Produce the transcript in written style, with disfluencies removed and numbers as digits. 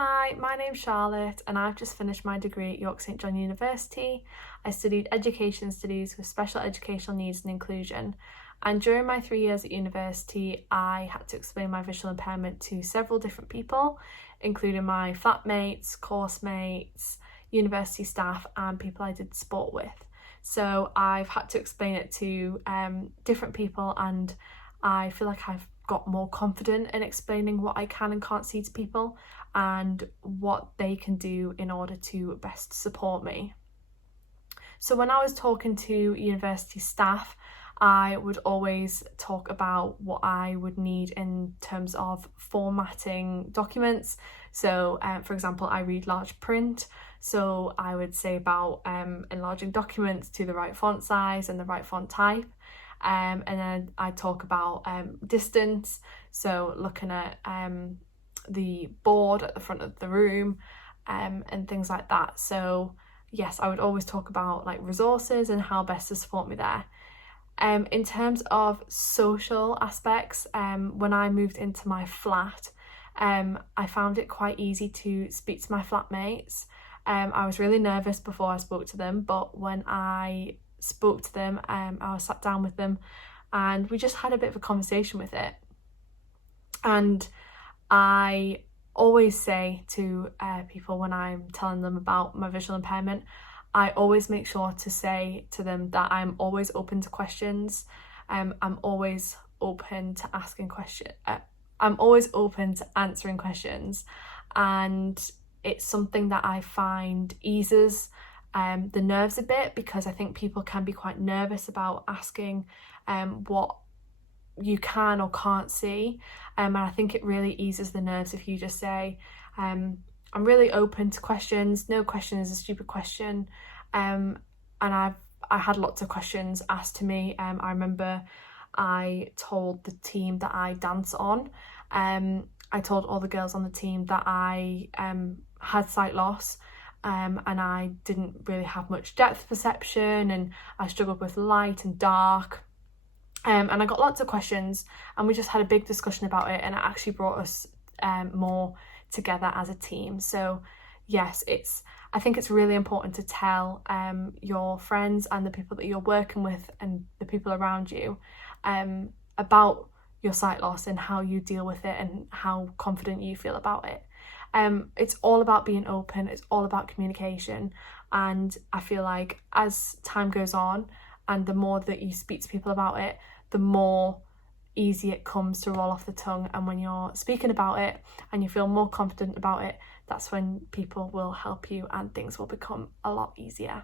Hi, my name's Charlotte and I've just finished my degree at York St John University. I studied education studies with special educational needs and inclusion, and during my 3 years at university I had to explain my visual impairment to several different people, including my flatmates, course mates, university staff and people I did sport with. So I've had to explain it to different people, and I feel like I've got more confident in explaining what I can and can't see to people and what they can do in order to best support me. So when I was talking to university staff, I would always talk about what I would need in terms of formatting documents. So for example, I read large print, so I would say about enlarging documents to the right font size and the right font type. And then I talk about distance, so looking at the board at the front of the room and things like that. So yes, I would always talk about like resources and how best to support me there. In terms of social aspects, when I moved into my flat, I found it quite easy to speak to my flatmates. I was really nervous before I spoke to them, but when I spoke to them, I was sat down with them and we just had a bit of a conversation with it. And I always say to people when I'm telling them about my visual impairment, I always make sure to say to them that I'm always open to questions. I'm always open to asking questions. I'm always open to answering questions, and it's something that I find eases the nerves a bit, because I think people can be quite nervous about asking what you can or can't see, and I think it really eases the nerves if you just say I'm really open to questions, no question is a stupid question. And I had lots of questions asked to me. I remember I told the team that I dance on, I told all the girls on the team that I had sight loss, and I didn't really have much depth perception and I struggled with light and dark. And I got lots of questions and we just had a big discussion about it, and it actually brought us more together as a team. So yes, I think it's really important to tell your friends and the people that you're working with and the people around you about your sight loss and how you deal with it and how confident you feel about it. It's all about being open, it's all about communication, and I feel like as time goes on and the more that you speak to people about it, the more easy it comes to roll off the tongue, and when you're speaking about it and you feel more confident about it, that's when people will help you and things will become a lot easier.